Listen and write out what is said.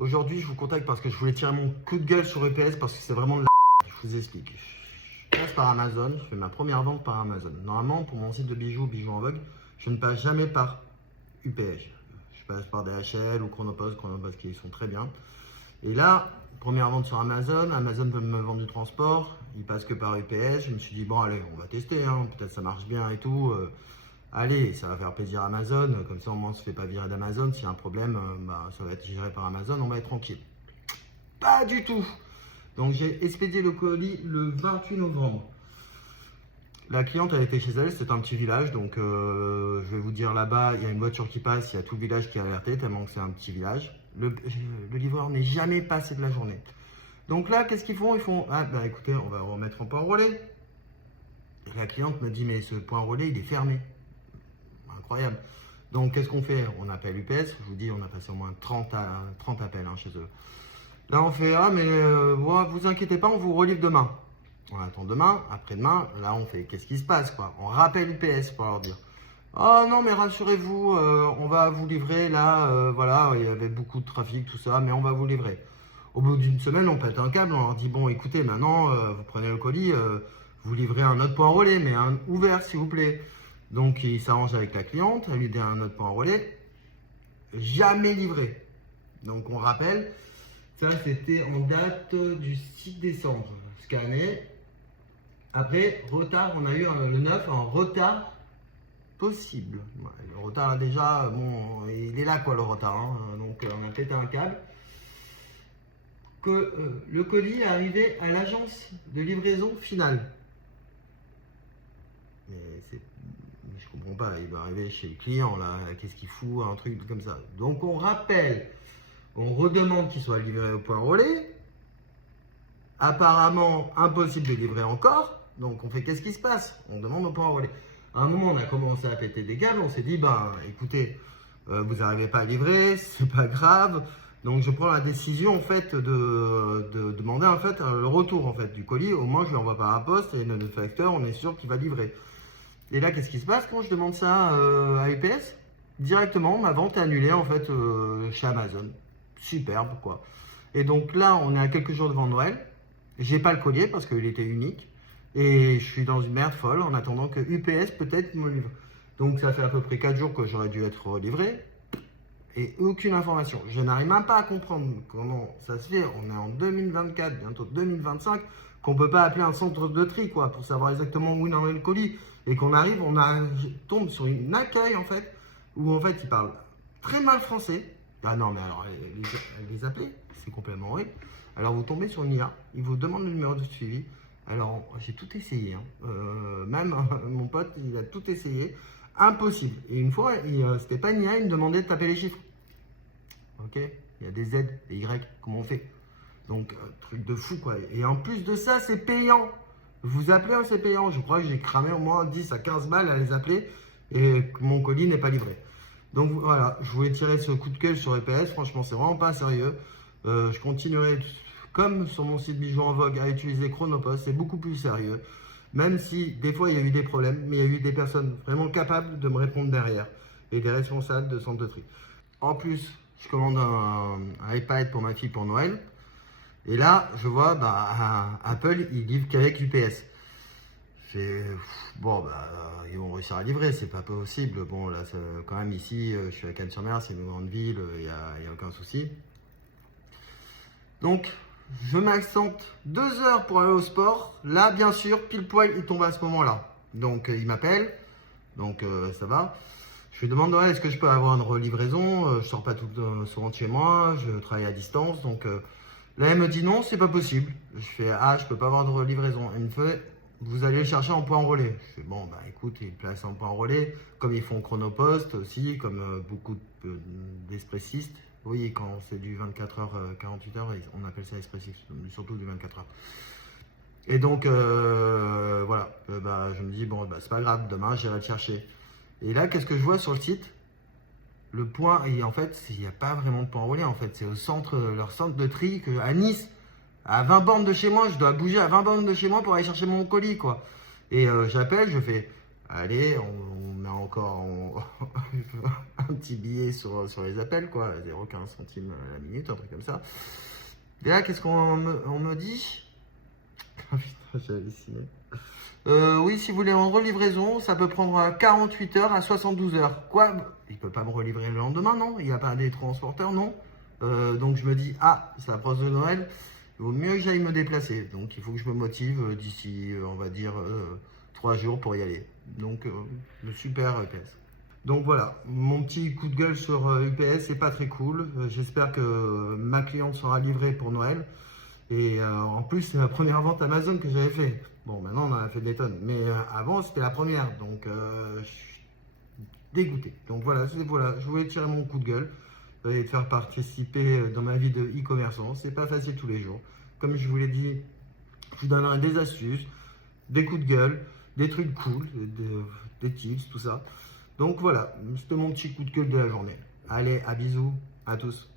Aujourd'hui, je vous contacte parce que je voulais tirer mon coup de gueule sur UPS parce que c'est vraiment de la... Je vous explique. Je passe par Amazon, je fais ma première vente par Amazon. Normalement, pour mon site de bijoux en vogue, je ne passe jamais par UPS. Je passe par DHL ou Chronopost qui sont très bien. Et là, première vente sur Amazon, Amazon veut me vendre du transport, il passe que par UPS. Je me suis dit, bon allez, on va tester, hein. Peut-être ça marche bien et tout. Allez, ça va faire plaisir à Amazon, comme ça au moins on ne se fait pas virer d'Amazon. S'il y a un problème, ça va être géré par Amazon, on va être tranquille. Pas du tout. Donc j'ai expédié le colis le 28 novembre. La cliente elle était chez elle, c'est un petit village, donc je vais vous dire là-bas, il y a une voiture qui passe, il y a tout le village qui est alerté, tellement que c'est un petit village. Le livreur n'est jamais passé de la journée. Donc là, qu'est-ce qu'ils font? Ils font, ah bah écoutez, on va remettre en point relais. Et la cliente me dit, mais ce point relais, il est fermé. Incroyable. Donc, qu'est-ce qu'on fait? On appelle UPS. Je vous dis, on a passé au moins 30 appels chez eux. Là, on fait, ah, mais vous inquiétez pas, on vous relivre demain. On attend demain, après-demain. Là, on fait, qu'est-ce qui se passe, quoi? On rappelle UPS pour leur dire, oh non, mais rassurez-vous, on va vous livrer là. Voilà, il y avait beaucoup de trafic, tout ça, mais on va vous livrer. Au bout d'une semaine, on pète un câble. On leur dit, bon, écoutez, maintenant, vous prenez le colis, vous livrez un autre point relais, mais un ouvert, s'il vous plaît. Donc, il s'arrange avec la cliente, elle lui donne un autre point relais, jamais livré. Donc, on rappelle, ça c'était en date du 6 décembre, scanné. Après, retard, on a eu le 9 en retard possible. Ouais, le retard, déjà, bon, il est là, quoi, le retard. Hein. Donc, on a pété un câble. Que le colis est arrivé à l'agence de livraison finale. Mais je comprends pas, il va arriver chez le client là, qu'est-ce qu'il fout, un truc comme ça. Donc on rappelle, on redemande qu'il soit livré au point relais. Apparemment impossible de livrer encore. Donc on fait qu'est-ce qui se passe? On demande au point relais. À un moment on a commencé à péter des câbles, on s'est dit bah écoutez, vous n'arrivez pas à livrer, c'est pas grave. Donc je prends la décision en fait de demander en fait le retour en fait du colis. Au moins je l'envoie par la poste et le facteur, on est sûr qu'il va livrer. Et là, qu'est-ce qui se passe quand je demande ça à UPS? Directement, ma vente est annulée en fait chez Amazon. Superbe quoi. Et donc là, on est à quelques jours devant Noël. J'ai pas le collier parce qu'il était unique. Et je suis dans une merde folle en attendant que UPS peut-être me livre. Donc ça fait à peu près 4 jours que j'aurais dû être livré. Et aucune information. Je n'arrive même pas à comprendre comment ça se fait. On est en 2024, bientôt 2025, qu'on ne peut pas appeler un centre de tri quoi, pour savoir exactement où il en est le colis. Et qu'on arrive, tombe sur une accueil en fait, où en fait ils parlent très mal français. Ah non, mais alors les appeler, c'est complètement horrible. Alors vous tombez sur une IA, ils vous demandent le numéro de suivi. Alors j'ai tout essayé, hein. Même mon pote, il a tout essayé. Impossible. Et une fois, c'était pas une IA, il me demandait de taper les chiffres. Ok, il y a des Z, des Y, comment on fait? Donc, truc de fou quoi. Et en plus de ça, c'est payant. Vous appelez, c'est payant. Je crois que j'ai cramé au moins 10 à 15 balles à les appeler et que mon colis n'est pas livré. Donc voilà, je voulais tirer ce coup de gueule sur EPS. Franchement, c'est vraiment pas sérieux. Je continuerai, comme sur mon site Bijoux en Vogue, à utiliser Chronopost. C'est beaucoup plus sérieux. Même si des fois il y a eu des problèmes, mais il y a eu des personnes vraiment capables de me répondre derrière et des responsables de centre de tri. En plus, je commande un iPad pour ma fille pour Noël. Et là, je vois, Apple, il livre qu'avec UPS. Bon, ils vont réussir à livrer, c'est pas possible. Bon, là, quand même, ici, je suis à Cannes-sur-Mer, c'est une grande ville, il n'y a aucun souci. Donc, je m'absente 2 heures pour aller au sport. Là, bien sûr, pile poil, il tombe à ce moment-là. Donc, il m'appelle, donc ça va. Je lui demande, ouais, est-ce que je peux avoir une relivraison? Je sors pas tout souvent de chez moi, je travaille à distance, donc... Là, elle me dit non, c'est pas possible. Je fais, ah, je peux pas avoir de livraison. Elle me fait, vous allez le chercher en point relais. Je fais, bon, écoute, ils placent en point relais, comme ils font Chronopost aussi, comme beaucoup d'expressistes. Oui, quand c'est du 24 heures, 48 heures, on appelle ça expressiste, surtout du 24 heures. Et donc, voilà, je me dis, bon, c'est pas grave, demain, j'irai le chercher. Et là, qu'est-ce que je vois sur le site? Le point, et en fait, il n'y a pas vraiment de point relais, en fait, c'est au centre, leur centre de tri, à Nice, à 20 bornes de chez moi, je dois bouger à 20 bornes de chez moi pour aller chercher mon colis, quoi. Et j'appelle, je fais, allez, on met encore un petit billet sur les appels, quoi, 0,15 centimes à la minute, un truc comme ça. Et là, qu'est-ce qu'on me dit? Oh putain, j'ai halluciné. Oui, si vous voulez en relivraison, ça peut prendre 48 heures à 72 heures. Quoi? Il peut pas me relivrer le lendemain, non? Il n'y a pas des transporteurs, non? Donc je me dis, ah, c'est l'approche de Noël, il vaut mieux que j'aille me déplacer. Donc il faut que je me motive d'ici, on va dire, 3 jours pour y aller. Donc le super UPS. Donc voilà, mon petit coup de gueule sur UPS, c'est pas très cool. J'espère que ma cliente sera livrée pour Noël. Et en plus, c'est ma première vente Amazon que j'avais fait. Bon, maintenant, on en a fait des tonnes. Mais avant, c'était la première. Donc, je suis dégoûté. Donc voilà, je voulais tirer mon coup de gueule et te faire participer dans ma vie de e-commerçant. C'est pas facile tous les jours. Comme je vous l'ai dit, je vous donnerai des astuces, des coups de gueule, des trucs cool, des tips, tout ça. Donc voilà, c'était mon petit coup de gueule de la journée. Allez, à bisous, à tous.